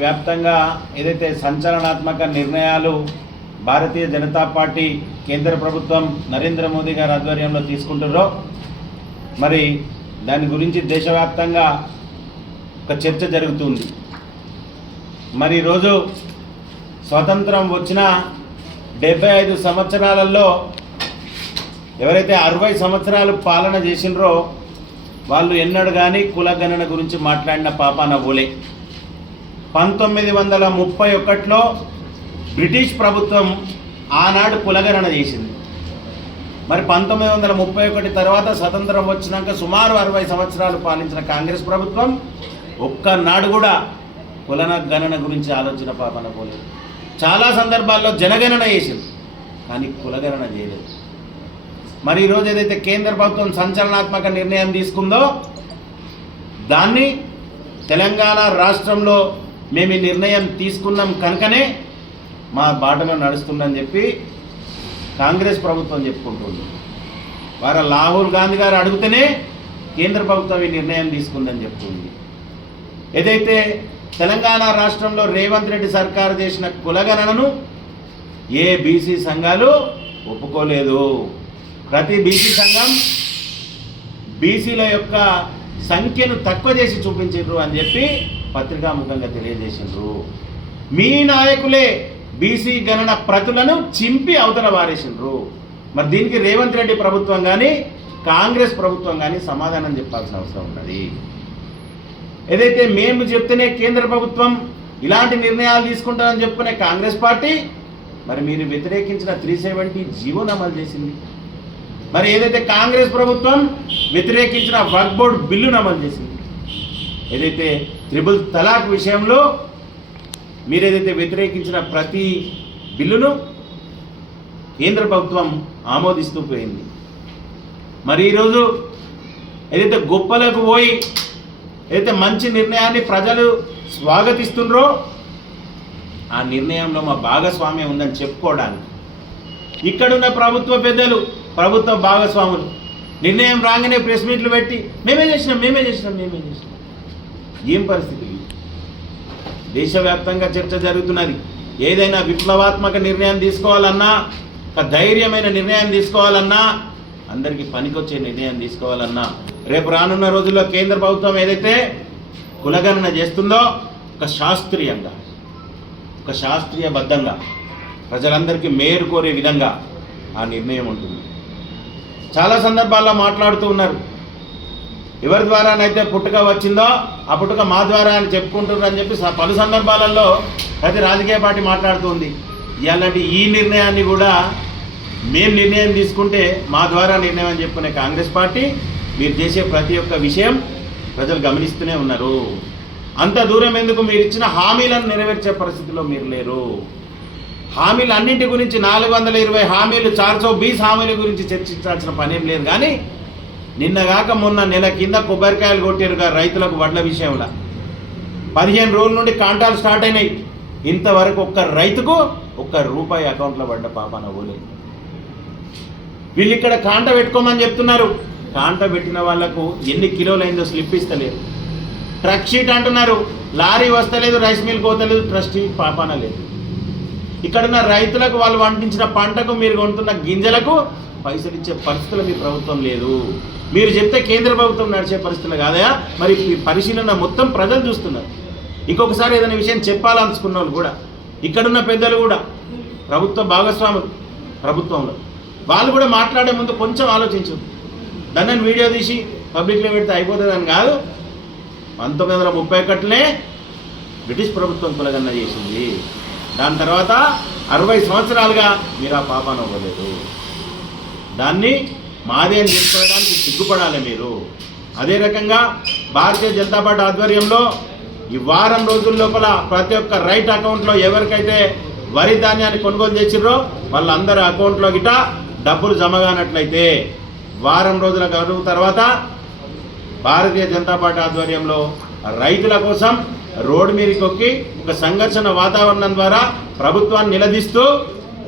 వ్యాప్తంగా ఏదైతే సంచలనాత్మక నిర్ణయాలు భారతీయ జనతా పార్టీ కేంద్ర ప్రభుత్వం నరేంద్ర మోదీ గారి ఆధ్వర్యంలో తీసుకుంటున్నారో మరి దాని గురించి దేశవ్యాప్తంగా ఒక చర్చ జరుగుతుంది మరి రోజు స్వతంత్రం వచ్చిన డెబ్బై ఐదు సంవత్సరాలలో ఎవరైతే అరవై సంవత్సరాలు పాలన చేసినరో వాళ్ళు ఎన్నడు కానీ కుల గణన గురించి మాట్లాడిన పాపాన ఓలే పంతొమ్మిది వందల ముప్పై ఒకటిలో బ్రిటిష్ ప్రభుత్వం ఆనాడు పులగరణ చేసింది మరి పంతొమ్మిది వందల ముప్పై ఒకటి తర్వాత స్వతంత్రం వచ్చినాక సుమారు అరవై సంవత్సరాలు పాలించిన కాంగ్రెస్ ప్రభుత్వం ఒక్కనాడు కూడా కులన గణన గురించి ఆలోచన పాపన పోలేదు చాలా సందర్భాల్లో జనగణన చేసింది కానీ కులగణన చేయలేదు మరి ఈరోజు ఏదైతే కేంద్ర ప్రభుత్వం సంచలనాత్మక నిర్ణయం తీసుకుందో దాన్ని తెలంగాణ రాష్ట్రంలో మేము ఈ నిర్ణయం తీసుకున్నాం కనుకనే మా బాటలో నడుస్తుందని చెప్పి కాంగ్రెస్ ప్రభుత్వం చెప్పుకుంటుంది వారు రాహుల్ గాంధీ గారు అడిగితేనే కేంద్ర ప్రభుత్వం ఈ నిర్ణయం తీసుకుందని చెప్తుంది ఏదైతే తెలంగాణ రాష్ట్రంలో రేవంత్ రెడ్డి సర్కారు చేసిన కులగణనను ఏ బీసీ సంఘాలు ఒప్పుకోలేదు ప్రతి బీసీ సంఘం బీసీల యొక్క సంఖ్యను తక్కువ చేసి చూపించారు అని చెప్పి పత్రికాముఖంగా తెలియజేసిండ్రు మీ నాయకులే బీసీ గణన ప్రతులను చింపి అవతల వారేసిండ్రు మరి దీనికి రేవంత్ రెడ్డి ప్రభుత్వం కానీ కాంగ్రెస్ ప్రభుత్వం కానీ సమాధానం చెప్పాల్సిన అవసరం ఉన్నది ఏదైతే మేము చెప్తేనే కేంద్ర ప్రభుత్వం ఇలాంటి నిర్ణయాలు తీసుకుంటానని చెప్పుకునే కాంగ్రెస్ పార్టీ మరి మీరు వ్యతిరేకించిన త్రీ సెవెంటీ జీవోను అమలు చేసింది మరి ఏదైతే కాంగ్రెస్ ప్రభుత్వం వ్యతిరేకించిన వర్క్ బోర్డ్ బిల్లును అమలు చేసింది ఏదైతే ట్రిబుల్ తలాక్ విషయంలో మీరు ఏదైతే వ్యతిరేకించిన ప్రతి బిల్లును కేంద్ర ప్రభుత్వం ఆమోదిస్తూ పోయింది మరి ఈరోజు ఏదైతే గొప్పలకు పోయి ఏదైతే మంచి నిర్ణయాన్ని ప్రజలు స్వాగతిస్తుండ్రో ఆ నిర్ణయంలో మా భాగస్వామ్యం ఉందని చెప్పుకోవడానికి ఇక్కడున్న ప్రభుత్వ పెద్దలు ప్రభుత్వ భాగస్వాములు నిర్ణయం రాగానే ప్రెస్ మీట్లు పెట్టి మేమే చేసినాం మేమే చేసినాం మేమే చేసినాం ఏం పరిస్థితి దేశవ్యాప్తంగా చర్చ జరుగుతున్నది ఏదైనా విప్లవాత్మక నిర్ణయం తీసుకోవాలన్నా ఒక ధైర్యమైన నిర్ణయం తీసుకోవాలన్నా అందరికీ పనికొచ్చే నిర్ణయం తీసుకోవాలన్నా రేపు రానున్న రోజుల్లో కేంద్ర ప్రభుత్వం ఏదైతే కులగణన చేస్తుందో ఒక శాస్త్రీయంగా ఒక శాస్త్రీయబద్ధంగా ప్రజలందరికీ మేరు కోరే విధంగా ఆ నిర్ణయం ఉంటుంది చాలా సందర్భాల్లో మాట్లాడుతూ ఉన్నారు ఎవరి ద్వారానైతే పుట్టుక వచ్చిందో ఆ పుట్టుక మా ద్వారా అని చెప్పుకుంటున్నారు అని చెప్పి పలు సందర్భాలలో ప్రతి రాజకీయ పార్టీ మాట్లాడుతుంది ఇలాంటి ఈ నిర్ణయాన్ని కూడా మేము నిర్ణయం తీసుకుంటే మా ద్వారా నిర్ణయం అని చెప్పుకునే కాంగ్రెస్ పార్టీ మీరు చేసే ప్రతి ఒక్క విషయం ప్రజలు గమనిస్తూనే ఉన్నారు అంత దూరం ఎందుకు మీరు ఇచ్చిన హామీలను నెరవేర్చే పరిస్థితిలో మీరు లేరు హామీలు అన్నింటి గురించి నాలుగు వందల ఇరవై హామీలు చార్సో బీస్ హామీల గురించి చర్చించాల్సిన పనేం లేదు కానీ నిన్నగాక మొన్న నెల కింద కొబ్బరికాయలు కొట్టారు రైతులకు వడ్ల విషయంలో పదిహేను రోజుల నుండి కాంటాలు స్టార్ట్ అయినాయి ఇంతవరకు ఒక్క రైతుకు ఒక్క రూపాయి అకౌంట్లో పడ్డ పాప నవ్వులే వీళ్ళు ఇక్కడ కాంట పెట్టుకోమని చెప్తున్నారు కాంట పెట్టిన వాళ్లకు ఎన్ని కిలోలైందో స్లిప్ ఇస్తలేదు ట్రక్ షీట్ అంటున్నారు లారీ వస్తలేదు రైస్ మిల్ పోతలేదు ట్రస్ట్ పాపాన లేదు ఇక్కడున్న రైతులకు వాళ్ళు పండించిన పంటకు మీరు కొంటున్న గింజలకు పైసలు ఇచ్చే పరిస్థితులు మీ ప్రభుత్వం లేదు మీరు చెప్తే కేంద్ర ప్రభుత్వం నడిచే పరిస్థితులు కాదా మరి పరిశీలన మొత్తం ప్రజలు చూస్తున్నారు ఇంకొకసారి ఏదైనా విషయం చెప్పాలనుకున్న వాళ్ళు కూడా ఇక్కడున్న పెద్దలు కూడా ప్రభుత్వ భాగస్వాములు ప్రభుత్వంలో వాళ్ళు కూడా మాట్లాడే ముందు కొంచెం ఆలోచించు దాన్ని వీడియో తీసి పబ్లిక్లో పెడితే అయిపోతుందని కాదు పంతొమ్మిది వందల ముప్పై ఒకటినే బ్రిటిష్ ప్రభుత్వం కులగన్న చేసింది దాని తర్వాత అరవై సంవత్సరాలుగా మీరు ఆ పాపాన్ని అవ్వలేదు దాన్ని మాదే అని చెప్పుకోవడానికి సిగ్గుపడాలి మీరు అదే రకంగా భారతీయ జనతా పార్టీ ఆధ్వర్యంలో ఈ వారం రోజుల లోపల ప్రతి ఒక్క రైట్ అకౌంట్లో ఎవరికైతే వరి ధాన్యాన్ని కొనుగోలు చేసిర్రో వాళ్ళందరి అకౌంట్లో గిట డబ్బులు జమ కానట్లయితే వారం రోజుల గడువు తర్వాత భారతీయ జనతా పార్టీ ఆధ్వర్యంలో రైతుల కోసం రోడ్డు మీదకొక్కి ఒక సంఘర్షణ వాతావరణం ద్వారా ప్రభుత్వాన్ని నిలదీస్తూ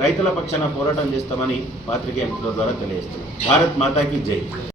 రైతుల పక్షాన పోరాటం చేస్తామని పాత్రికేయ ద్వారా తెలియజేస్తున్నాం భారత్ మాతాకి జై